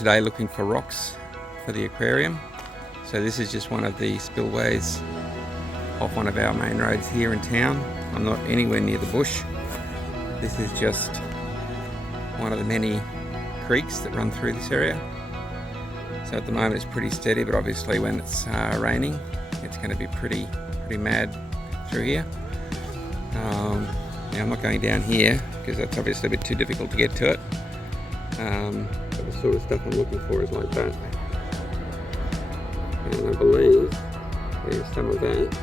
today looking for rocks for the aquarium. So this is just one of the spillways off one of our main roads here in town. I'm not anywhere near the bush. This is just one of the many creeks that run through this area. So at the moment it's pretty steady, but obviously when it's raining, it's going to be pretty mad through here. Now I'm not going down here because that's obviously a bit too difficult to get to it. But the sort of stuff I'm looking for is like that. And I believe there's some of that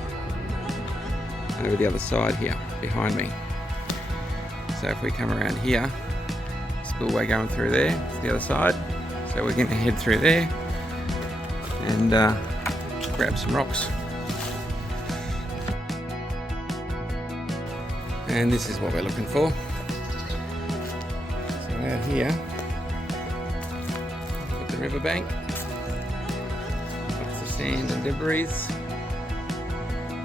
over the other side here behind me. So if we come around here, spillway going through there to the other side. So we're going to head through there and grab some rocks. And this is what we're looking for. So out here, got the riverbank, lots of sand and debris.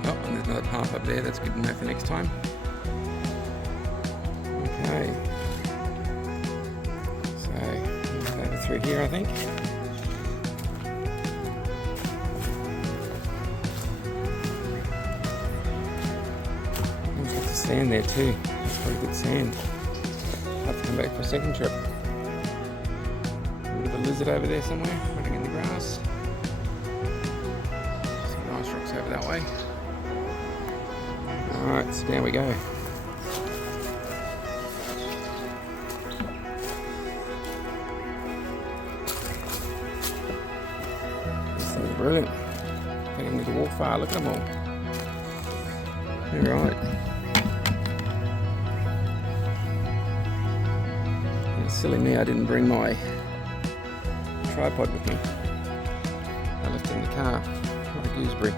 Oh, and there's another path up there, that's good to know for next time. Okay. So, over through here I think. Sand there too, pretty good sand. I'll have to come back for a second trip. A bit of a lizard over there somewhere, running in the grass. Some nice rocks over that way. Alright, so down we go. This thing's brilliant. Don't even need to walk far, look at them all. Alright. Silly me, I didn't bring my tripod with me. I left it in the car, not a gooseberry.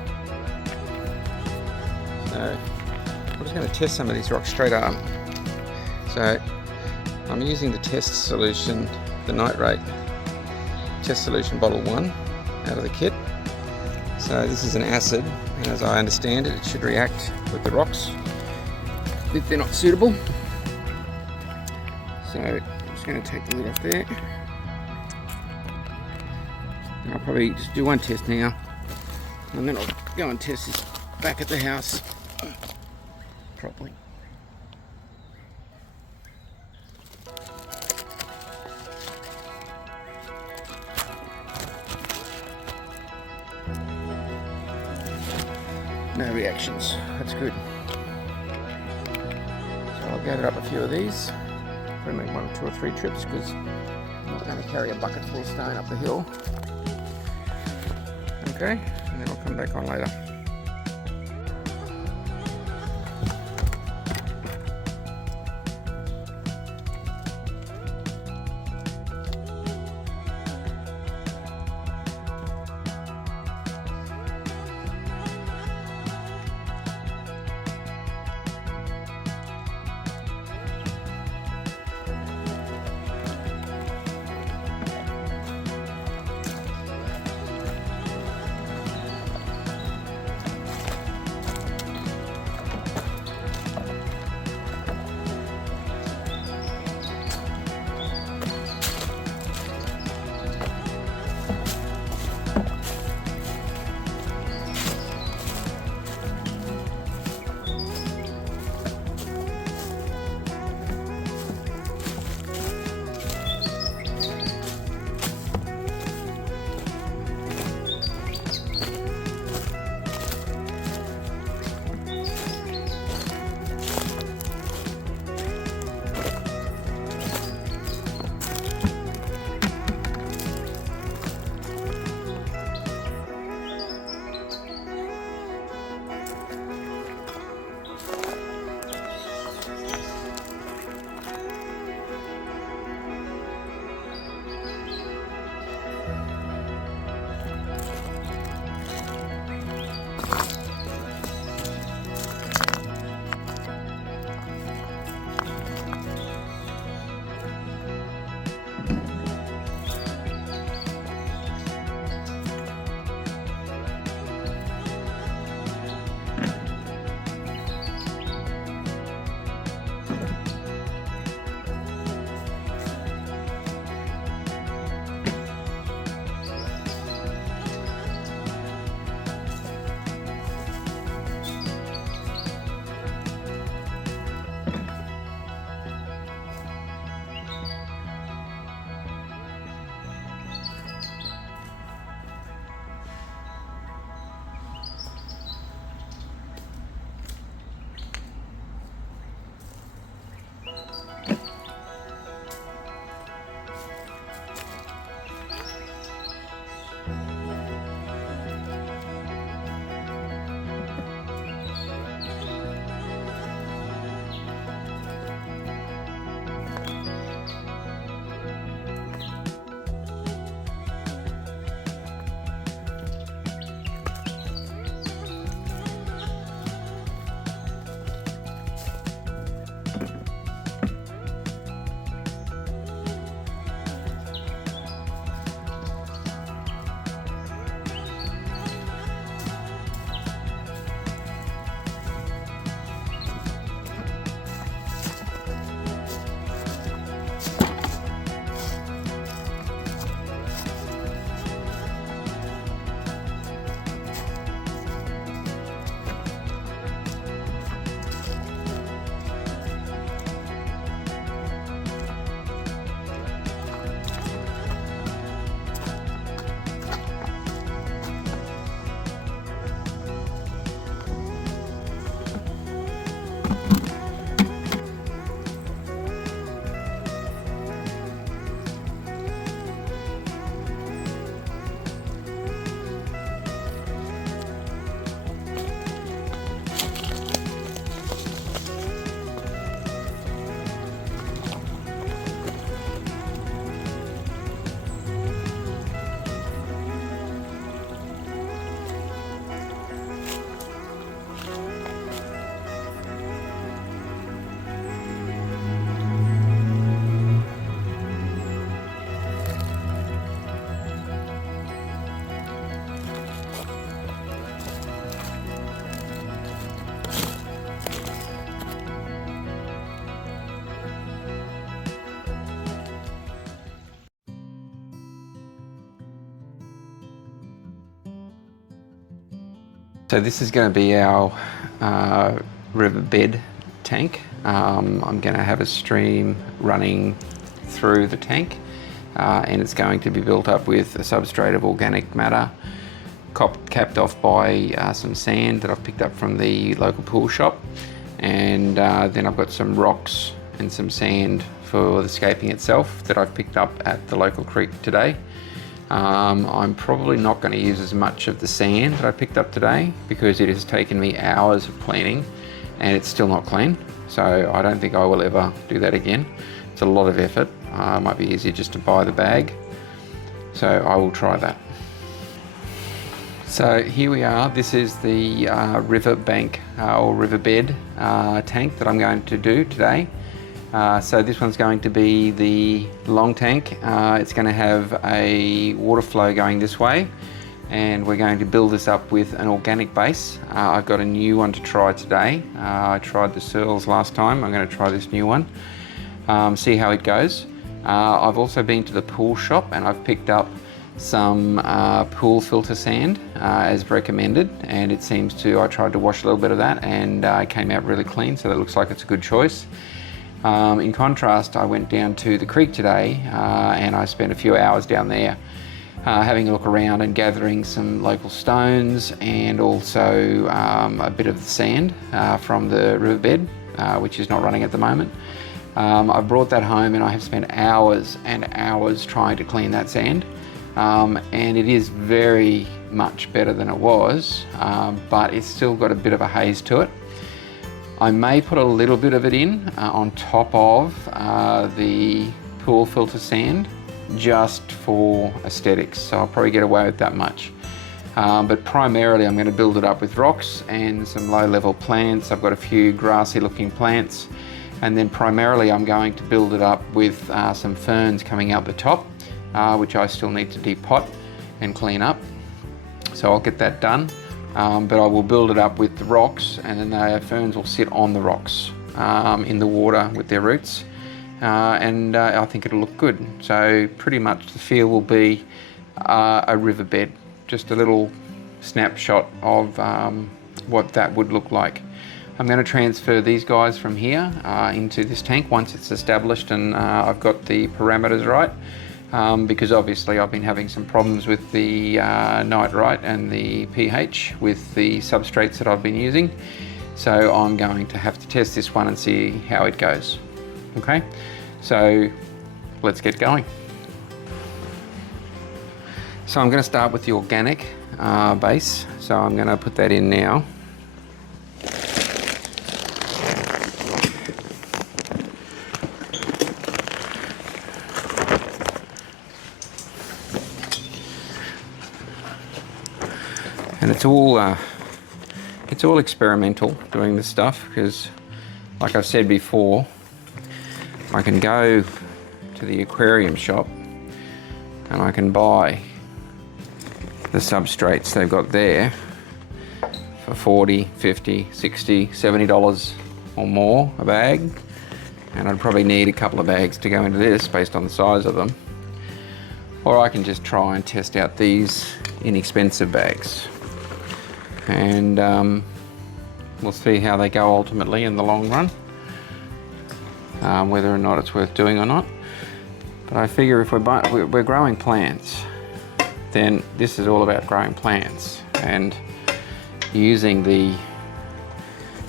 So, I'm just going to test some of these rocks straight up. So, I'm using the test solution, the nitrate test solution bottle 1 out of the kit. So this is an acid, and as I understand it, it should react with the rocks if they're not suitable. So, going to take the lid off there. And I'll probably just do one test now, and then I'll go and test this back at the house properly. No reactions, that's good. So I'll gather up a few of these. Probably make 1 or 2 or 3 trips because I'm not going to carry a bucket full of stone up the hill. Okay, and then I'll come back on later. So this is going to be our riverbed tank. I'm going to have a stream running through the tank, and it's going to be built up with a substrate of organic matter, capped off by some sand that I've picked up from the local pool shop, and then I've got some rocks and some sand for the scaping itself that I've picked up at the local creek today. I'm probably not going to use as much of the sand that I picked up today because it has taken me hours of cleaning and it's still not clean, so I don't think I will ever do that again. It's a lot of effort. It might be easier just to buy the bag, so I will try that. So here we are. This is the riverbank or riverbed tank that I'm going to do today. So this one's going to be the long tank. It's going to have a water flow going this way, and we're going to build this up with an organic base. I've got a new one to try today. I tried the Searles last time. I'm going to try this new one, see how it goes. I've also been to the pool shop and I've picked up some pool filter sand as recommended, and it seems to, I tried to wash a little bit of that and it came out really clean, so that looks like it's a good choice. In contrast, I went down to the creek today and I spent a few hours down there having a look around and gathering some local stones and also a bit of the sand from the riverbed, which is not running at the moment. I've brought that home and I have spent hours and hours trying to clean that sand, and it is very much better than it was, but it's still got a bit of a haze to it. I may put a little bit of it in on top of the pool filter sand just for aesthetics, so I'll probably get away with that much. But primarily I'm going to build it up with rocks and some low-level plants. I've got a few grassy looking plants, and then primarily I'm going to build it up with some ferns coming out the top, which I still need to depot and clean up, so I'll get that done. But I will build it up with the rocks, and then the ferns will sit on the rocks in the water with their roots, and I think it'll look good. So pretty much the feel will be a riverbed, just a little snapshot of what that would look like. I'm going to transfer these guys from here into this tank once it's established and I've got the parameters right. Because obviously I've been having some problems with the nitrite and the pH with the substrates that I've been using. So I'm going to have to test this one and see how it goes. Okay, so let's get going. So I'm going to start with the organic base. So I'm going to put that in now. And it's all experimental doing this stuff, because like I've said before, I can go to the aquarium shop and I can buy the substrates they've got there for $40, $50, $60, $70 or more a bag, and I'd probably need a couple of bags to go into this based on the size of them. Or I can just try and test out these inexpensive bags, and we'll see how they go ultimately in the long run, whether or not it's worth doing or not. But I figure if we're growing plants, then this is all about growing plants, and using the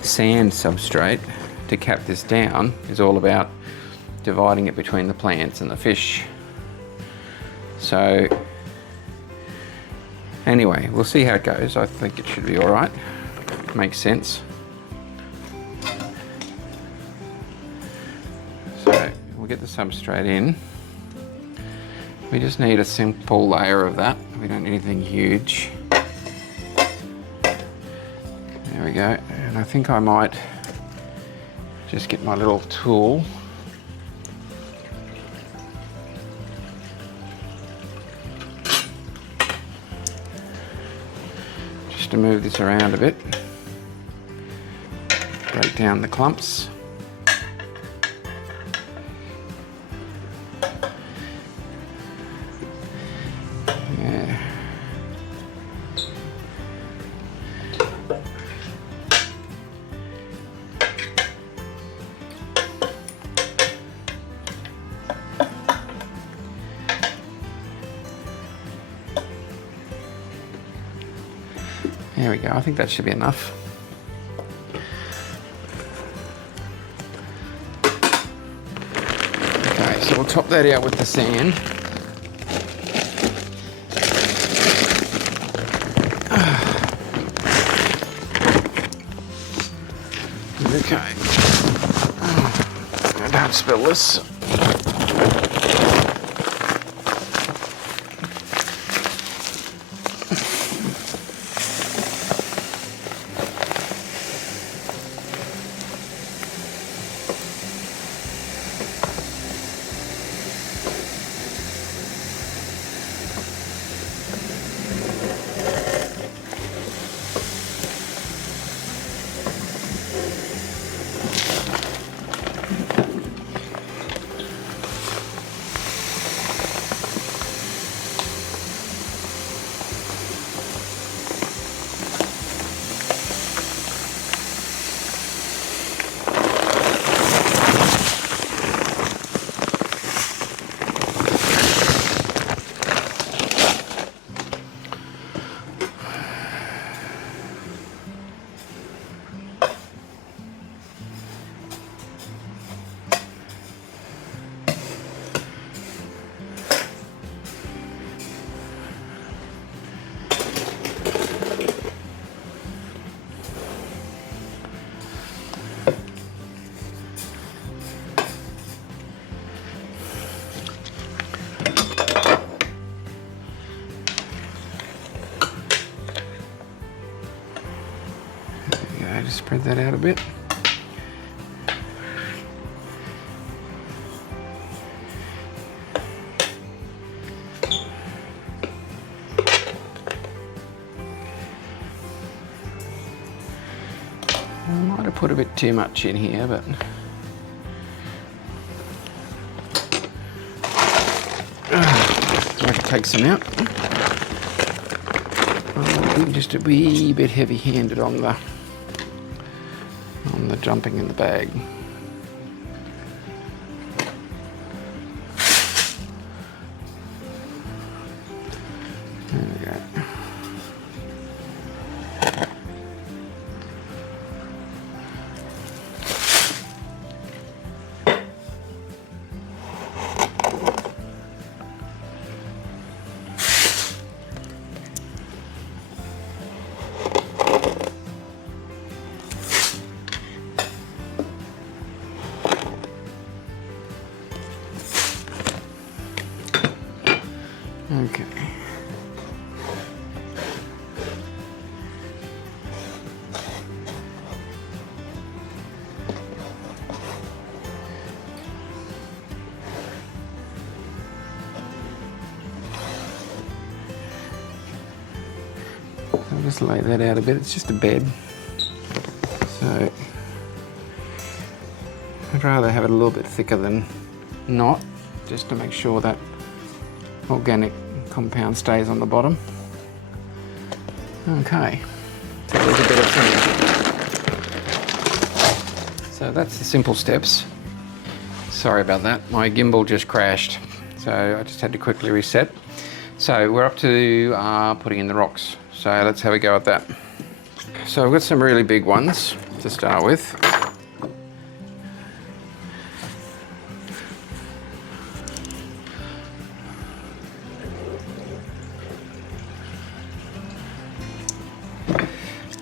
sand substrate to cap this down is all about dividing it between the plants and the fish. So anyway, we'll see how it goes. I think it should be all right. Makes sense. So we'll get the substrate in. We just need a simple layer of that. We don't need anything huge. There we go. And I think I might just get my little tool. Just to move this around a bit. Break down the clumps. There we go, I think that should be enough. Okay, so we'll top that out with the sand. Okay. Don't spill this. Just spread that out a bit. I might have put a bit too much in here, but I can take some out. I'm just a wee bit heavy-handed on the jumping in the bag. There we go. Okay. I'll just lay that out a bit. It's just a bed. So I'd rather have it a little bit thicker than not, just to make sure that organic compound stays on the bottom. Okay, so there's a bit of thing. So that's the simple steps. Sorry about that, my gimbal just crashed, so I just had to quickly reset. So we're up to putting in the rocks, so let's have a go at that. So I've got some really big ones to start with.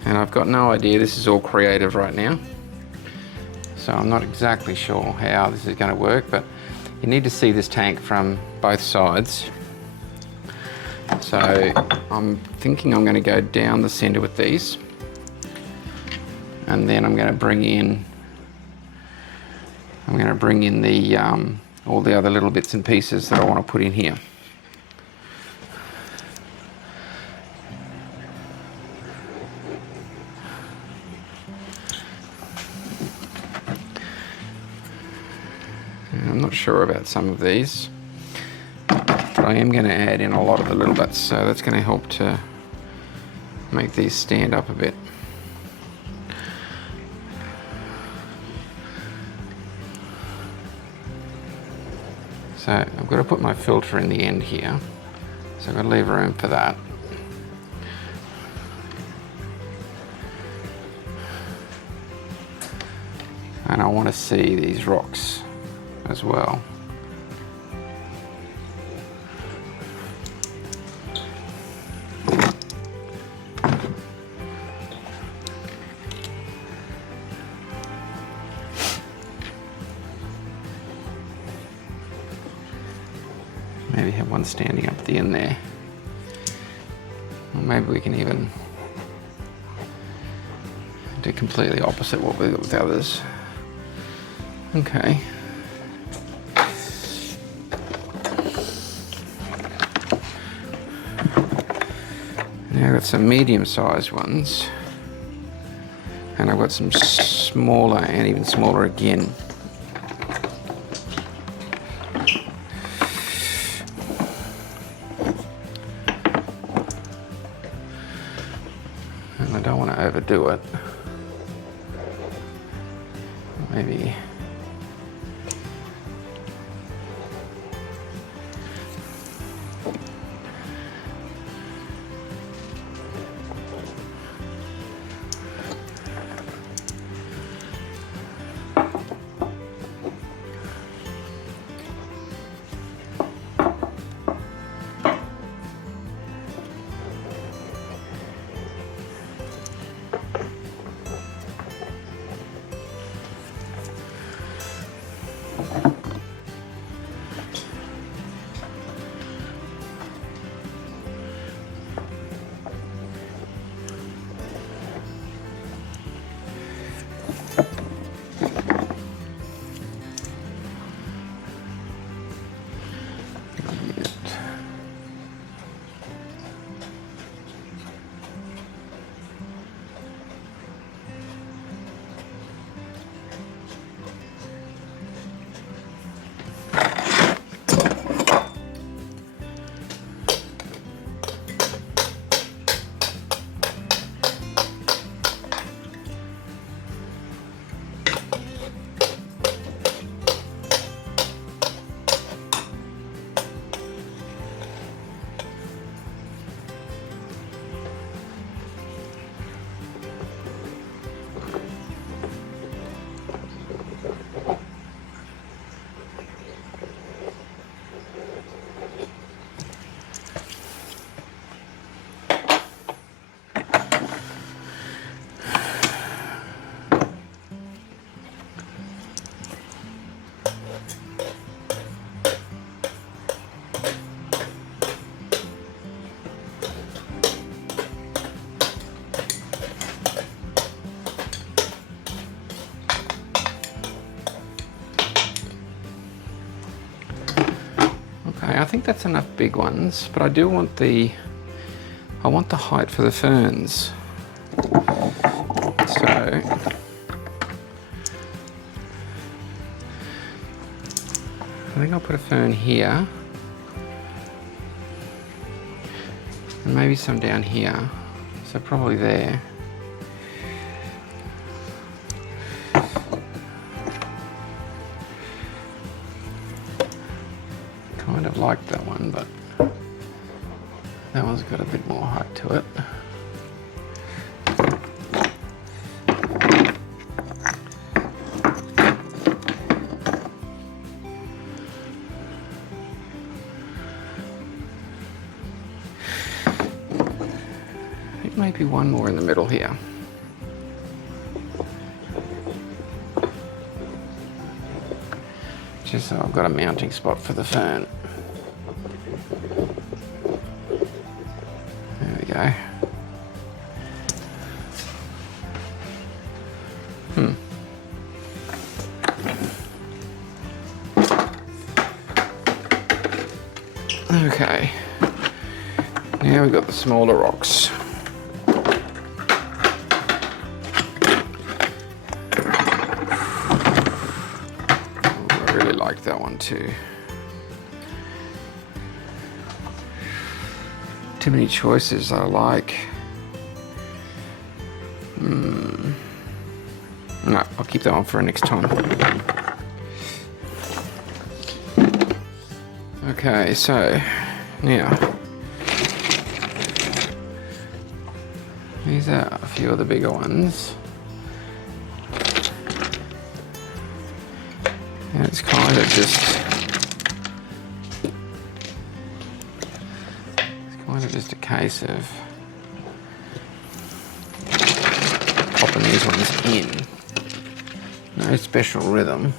And I've got no idea, this is all creative right now. So I'm not exactly sure how this is going to work, but you need to see this tank from both sides. So I'm thinking I'm going to go down the center with these. And then I'm going to bring in the all the other little bits and pieces that I want to put in here. I'm not sure about some of these, but I am going to add in a lot of the little bits, so that's going to help to make these stand up a bit. So I've got to put my filter in the end here, so I've got to leave room for that. And I want to see these rocks as well. Maybe have one standing up at the end there. Or maybe we can even do completely opposite what we do with others. Okay. Now I've got some medium-sized ones, and I've got some smaller and even smaller again. And I don't want to overdo it. Maybe I think that's enough big ones, but I do want I want the height for the ferns. So I think I'll put a fern here, and maybe some down here, so probably there. Kind of like that one, but that one's got a bit more height to it. I think maybe one more in the middle here. Just so I've got a mounting spot for the fern. There we go. Okay. Now we've got the smaller rocks. That one too. Too many choices I like. No, I'll keep that one for next time. Okay, so now these are a few of the bigger ones. And it's kind of just a case of popping these ones in. No special rhythm,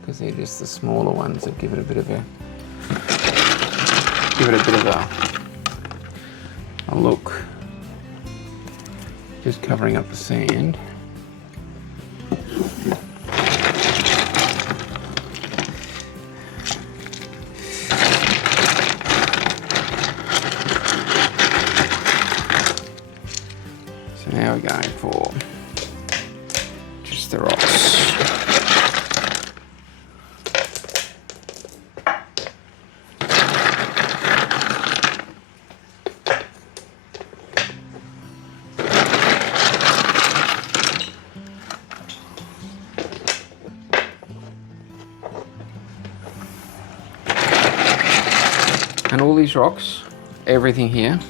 because they're just the smaller ones that give it a bit of a look. Just covering up the sand. So now we're going for just the rocks. And all these rocks, everything here,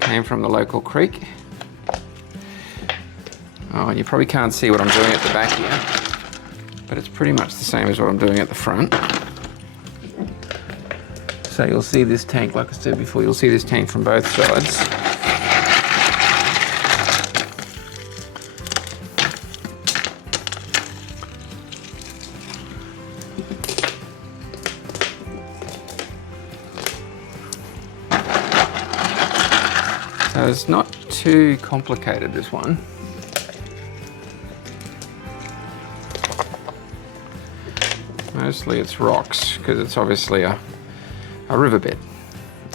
came from the local creek. Oh, and you probably can't see what I'm doing at the back here, but it's pretty much the same as what I'm doing at the front. So you'll see this tank, like I said before, you'll see this tank from both sides. So it's not too complicated, this one. Mostly it's rocks, because it's obviously a riverbed,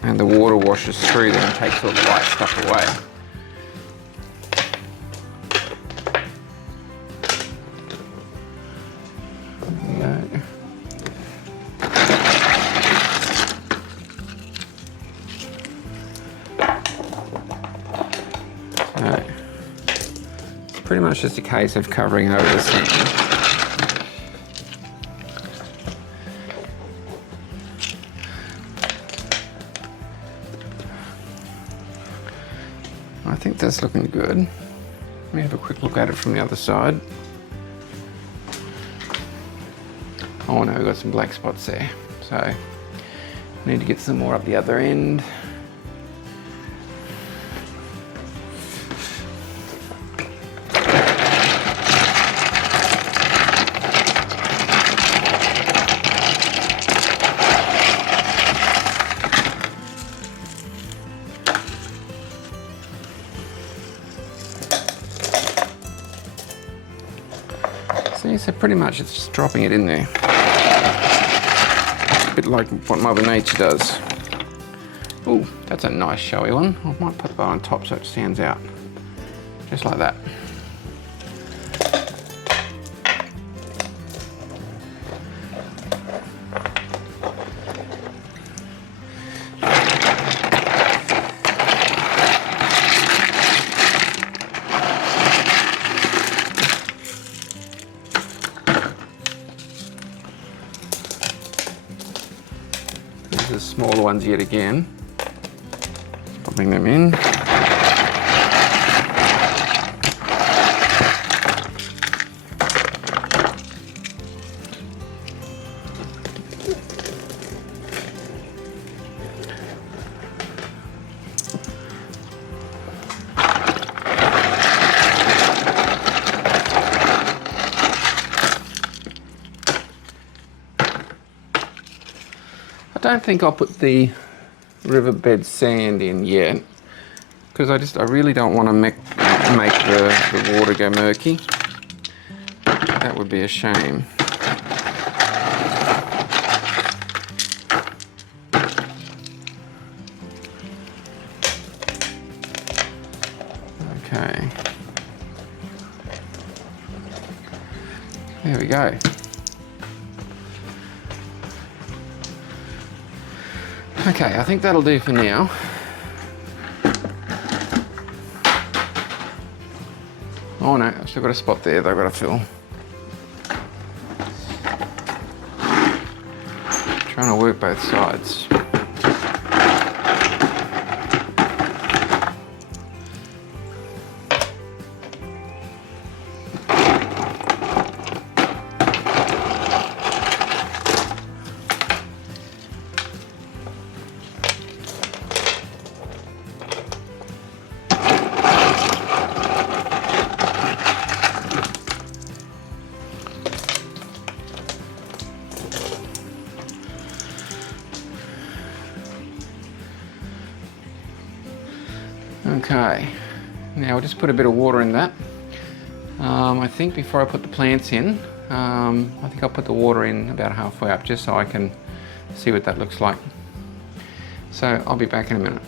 and the water washes through there and takes all the white stuff away. There we go. So, it's pretty much just a case of covering over the sand. I think that's looking good. Let me have a quick look at it from the other side. Oh no, we've got some black spots there. So, I need to get some more up the other end. So pretty much it's just dropping it in there. A bit like what Mother Nature does. Oh, that's a nice showy one. I might put the bow on top so it stands out. Just like that. The smaller ones yet again. Popping them in. I don't think I'll put the riverbed sand in yet, because I really don't want to make the water go murky. That would be a shame. Okay. There we go. Okay, I think that'll do for now. Oh no, I've still got a spot there that I've got to fill. Trying to work both sides. Okay, now I'll just put a bit of water in that. I think before I put the plants in, I think I'll put the water in about halfway up just so I can see what that looks like. So I'll be back in a minute.